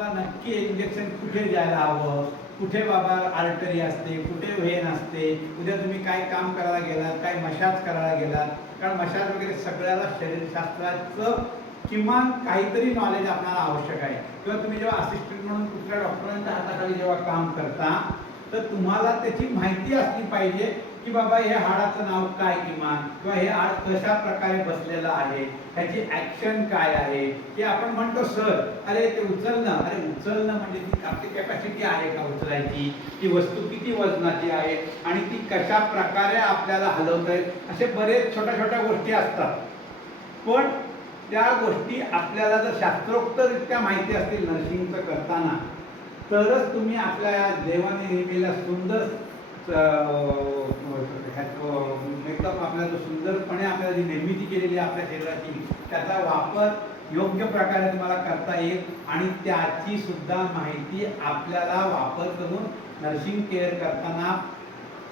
नक्की इंजेक्शन कुठे द्यायला हवं? कुठे बाबा आर्टरी असते? कुठे व्हेन असते? उद्या तुम्ही काय काम करायला गेलात? काय मशाज करायला गेलात? कारण मशाज वगैरे सगळ्याला शरीरशास्त्राचं किमान काहीतरी नॉलेज आपल्याला आवश्यक आहे. किंवा तुम्ही जेव्हा असिस्टंट म्हणून कुठल्या डॉक्टरांच्या हाताखाली जेव्हा काम करता तर तुम्हाला त्याची माहिती असली पाहिजे की बाबा हे हाडाचं नाव काय किमान? किंवा हे हाड कशा प्रकारे बसलेलं आहे? त्याची ऍक्शन काय आहे? की आपण म्हणतो सर अरे ते उचलणं. अरे उचलणं म्हणजे ती आपली कॅपॅसिटी आहे का उचलायची? ती वस्तू किती वजनाची आहे? आणि ती कशा प्रकारे आपल्याला हलवता येईल? असे बरेच छोट्या छोट्या गोष्टी असतात. पण त्या गोष्टी आपल्याला जर शास्त्रोक्तरित्या माहिती असतील नर्सिंगचं करताना तरच तुम्ही आपल्या देवाने नेहमीला सुंदर मेकअप एकदम आपल्याला जो सुंदरपणे आपल्याला जी निर्मिती केलेली आहे आपल्या शरीराची त्याचा वापर योग्य प्रकारे तुम्हाला करता येईल आणि त्याची सुद्धा माहिती आपल्याला वापर करून नर्सिंग केअर करताना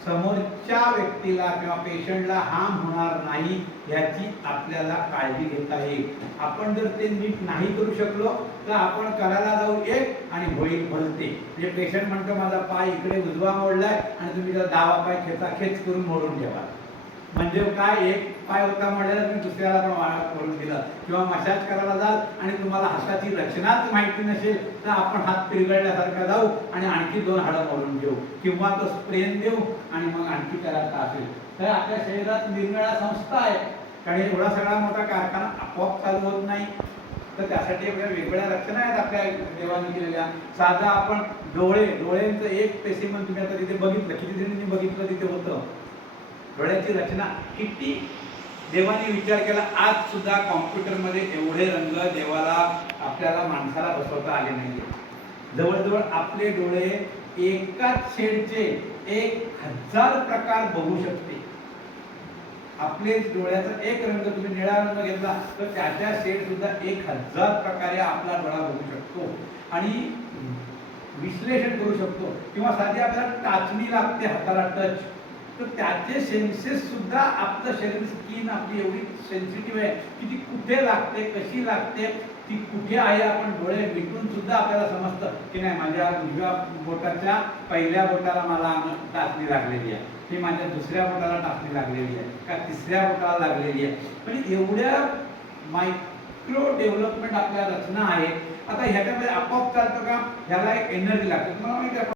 समोरच्या व्यक्तीला किंवा पेशंटला हार्म होणार नाही याची आपल्याला काळजी घेता येईल. आपण जर ते नीट नाही करू शकलो तर आपण करायला जाऊ एक आणि होईल भलते. म्हणजे पेशंट म्हणतो माझा पाय इकडे उजवा मोडलाय आणि तुम्ही जर डावा पाय खेचा खेच करून मोडून ठेवा. म्हणजे काय एक पाय होता म्हणलेला तुम्ही दुसऱ्याला पण वाढ करून दिला. किंवा मशाज करायला जाल आणि तुम्हाला हाताची रचनाच माहिती नसेल तर आपण हात पिरगळल्यासारखा जाऊ आणि आणखी दोन हाडं मोडून घेऊ. किंवा तो स्प्रेन देऊ आणि मग आणखी त्याला असेल तर आपल्या शरीरात निरनिळ्या संस्था आहेत कारण एवढा सगळा मोठा कारखाना आपोआप चालू होत नाही. तर त्यासाठी आपल्या वेगवेगळ्या रचना आहेत आपल्या देवाने केलेल्या साधा आपण डोळे डोळ्यांचं एक पेसिमन तुम्ही आता तिथे बघितलं किती जणांनी बघितलं तिथे होतं. डोळ्याची रचना किती? देवाने विचार केला आज सुद्धा कॉम्प्युटरमध्ये एवढे रंग देवाला आपल्याला माणसाला बसवता आले नाही जवळजवळ आपले डोळे एकाच शेडचे एक हजार प्रकार बघू शकते. आपले डोळ्याचा एक रंग तुम्ही निळा रंग घेतला तर त्याच्या शेड सुद्धा एक हजार प्रकारे आपला डोळा बघू शकतो. आणि विश्लेषण करू शकतो. किंवा साधी आपल्याला टाचणी लागते हाताला टच. तर त्याचे सेन्सेस सुद्धा आपलं शरीर स्किन आपली एवढी सेन्सिटिव्ह आहे की ती कुठे लागते कशी लागते ती कुठे आहे आपण डोळे मिटून सुद्धा आपल्याला समजतं की नाही माझ्या उजव्या बोटाच्या पहिल्या बोटाला मला टाचणी लागलेली आहे. ही माझ्या दुसऱ्या बोटाला टाचणी लागलेली आहे का तिसऱ्या बोटाला लागलेली आहे. म्हणजे एवढ्या मायक्रो डेव्हलपमेंट आपल्या रचना आहे आता ह्याच्यामध्ये आपोआप चालतं का? ह्याला एक एनर्जी लागते. तुम्हाला माहिती आहे